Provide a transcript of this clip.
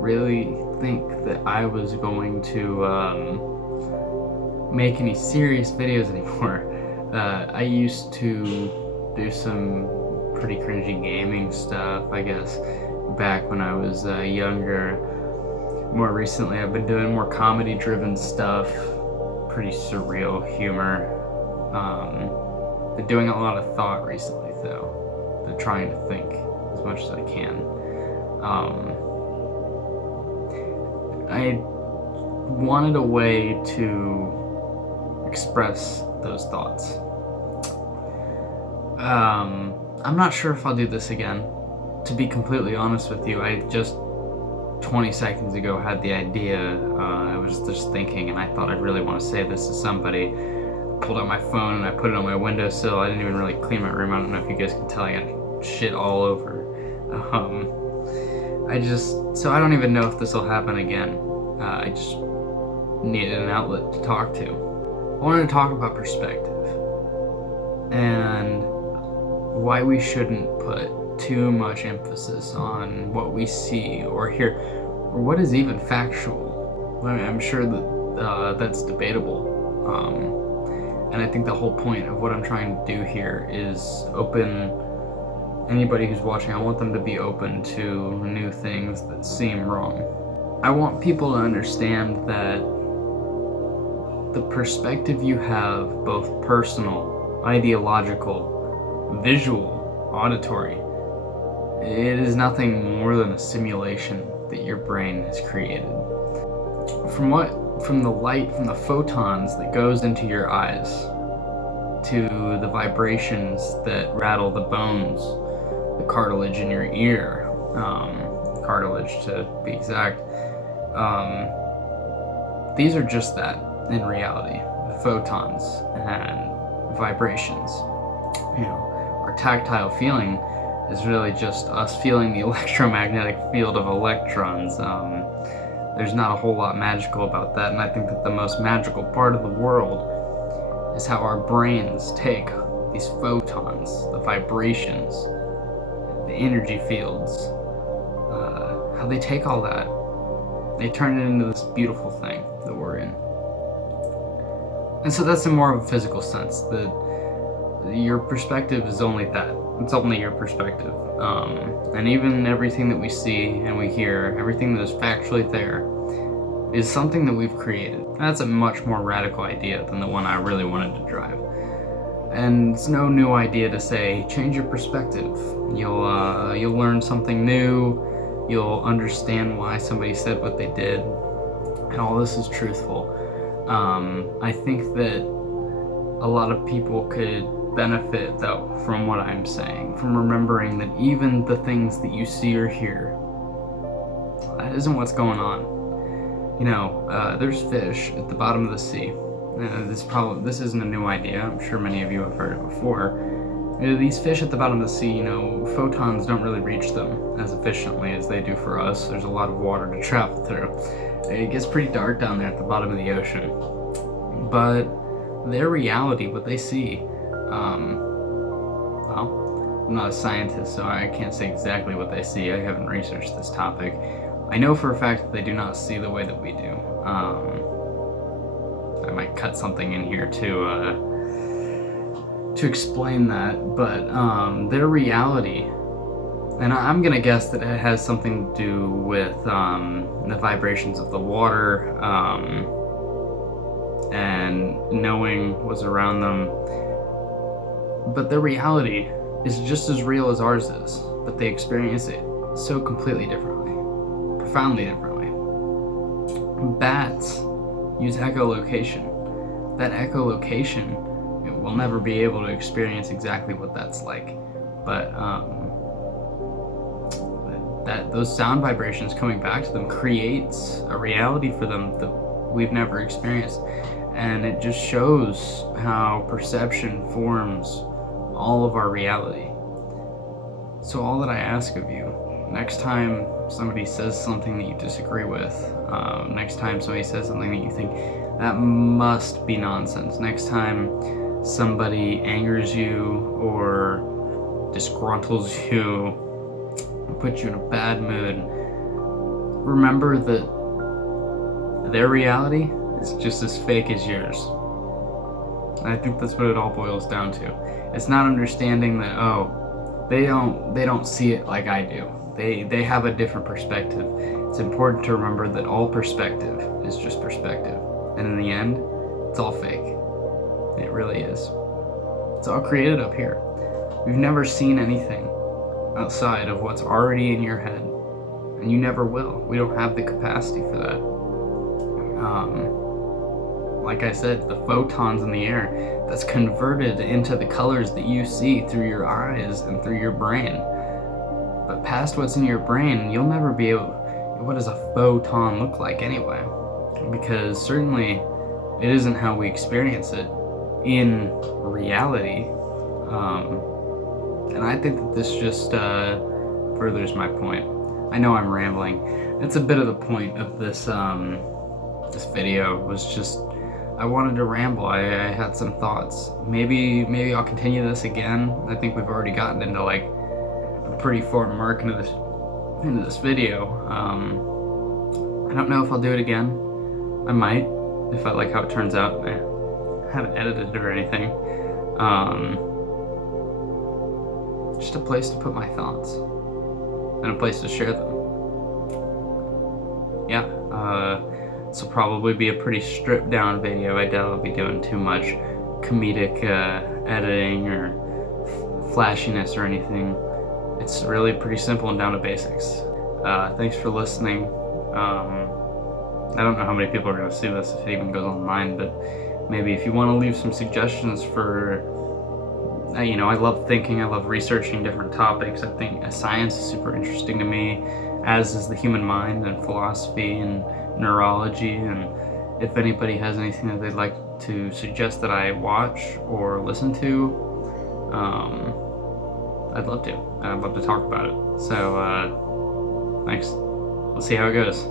really think that I was going to make any serious videos anymore. I used to do some pretty cringy gaming stuff, I guess, back when I was younger. More recently, I've been doing more comedy-driven stuff, pretty surreal humor. Been doing a lot of thought recently, though. Been trying to think as much as I can. I wanted a way to express those thoughts. I'm not sure if I'll do this again. To be completely honest with you, I just 20 seconds ago had the idea. I was just thinking, and I thought I'd really want to say this to somebody. I pulled out my phone and I put it on my windowsill. I didn't even really clean my room. I don't know if you guys can tell, I got shit all over. So I don't even know if this will happen again. I just needed an outlet to talk to. I wanted to talk about perspective and why we shouldn't put too much emphasis on what we see or hear, or what is even factual. I mean, I'm sure that that's debatable, and I think the whole point of what I'm trying to do here is open anybody who's watching. I want them to be open to new things that seem wrong. I want people to understand that the perspective you have, both personal, ideological, visual, auditory, it is nothing more than a simulation that your brain has created. From the light, from the photons that goes into your eyes, to the vibrations that rattle the bones, the cartilage in your ear, cartilage to be exact, these are just that in reality, the photons and vibrations. You know, our tactile feeling is really just us feeling the electromagnetic field of electrons. There's not a whole lot magical about that, and I think that the most magical part of the world is how our brains take these photons, the vibrations, the energy fields, how they take all that, they turn it into this beautiful thing that we're in. And so that's in more of a physical sense, that your perspective is only that. It's only your perspective. And even everything that we see and we hear, everything that is factually there, is something that we've created. That's a much more radical idea than the one I really wanted to drive. And it's no new idea to say, change your perspective. You'll learn something new. You'll understand why somebody said what they did. And all this is truthful. I think that a lot of people could benefit, though, from what I'm saying, from remembering that even the things that you see or hear, that isn't what's going on. You know, there's fish at the bottom of the sea. This isn't a new idea. I'm sure many of you have heard it before. These fish at the bottom of the sea, photons don't really reach them as efficiently as they do for us. There's a lot of water to travel through. It gets pretty dark down there at the bottom of the ocean. But their reality, what they see, well, I'm not a scientist, so I can't say exactly what they see. I haven't researched this topic. I know for a fact that they do not see the way that we do. I might cut something in here to explain that, but their reality, and I'm gonna guess that it has something to do with the vibrations of the water, and knowing what's around them. But their reality is just as real as ours is, but they experience it so completely differently, profoundly differently. Bats use echolocation. That echolocation, we'll never be able to experience exactly what that's like, but those sound vibrations coming back to them creates a reality for them that we've never experienced. And it just shows how perception forms all of our reality. So all that I ask of you, next time somebody says something that you disagree with, next time somebody says something that you think, that must be nonsense, next time somebody angers you or disgruntles you, puts you in a bad mood, remember that their reality is just as fake as yours. And I think that's what it all boils down to. It's not understanding that, they don't see it like I do. They have a different perspective. It's important to remember that all perspective is just perspective. And in the end, it's all fake. It really is. It's all created up here. We've never seen anything outside of what's already in your head. And you never will. We don't have the capacity for that. Like I said, the photons in the air, that's converted into the colors that you see through your eyes and through your brain. But past what's in your brain, you'll never be able. What does a photon look like anyway? Because certainly it isn't how we experience it in reality. And I think that this just furthers my point. I know I'm rambling. It's a bit of the point of this this video was just I wanted to ramble. I had some thoughts. Maybe I'll continue this again. I think we've already gotten into like a pretty far mark into this video. I don't know if I'll do it again. I might, if I like how it turns out. I haven't edited it or anything. Just a place to put my thoughts and a place to share them. Yeah, this will probably be a pretty stripped down video. I doubt I'll be doing too much comedic editing or flashiness or anything. It's really pretty simple and down to basics. Thanks for listening. I don't know how many people are going to see this if it even goes online, but maybe if you want to leave some suggestions for, I love thinking, I love researching different topics. I think science is super interesting to me, as is the human mind and philosophy and neurology. And if anybody has anything that they'd like to suggest that I watch or listen to, I'd love to. I'd love to talk about it. So, thanks. We'll see how it goes.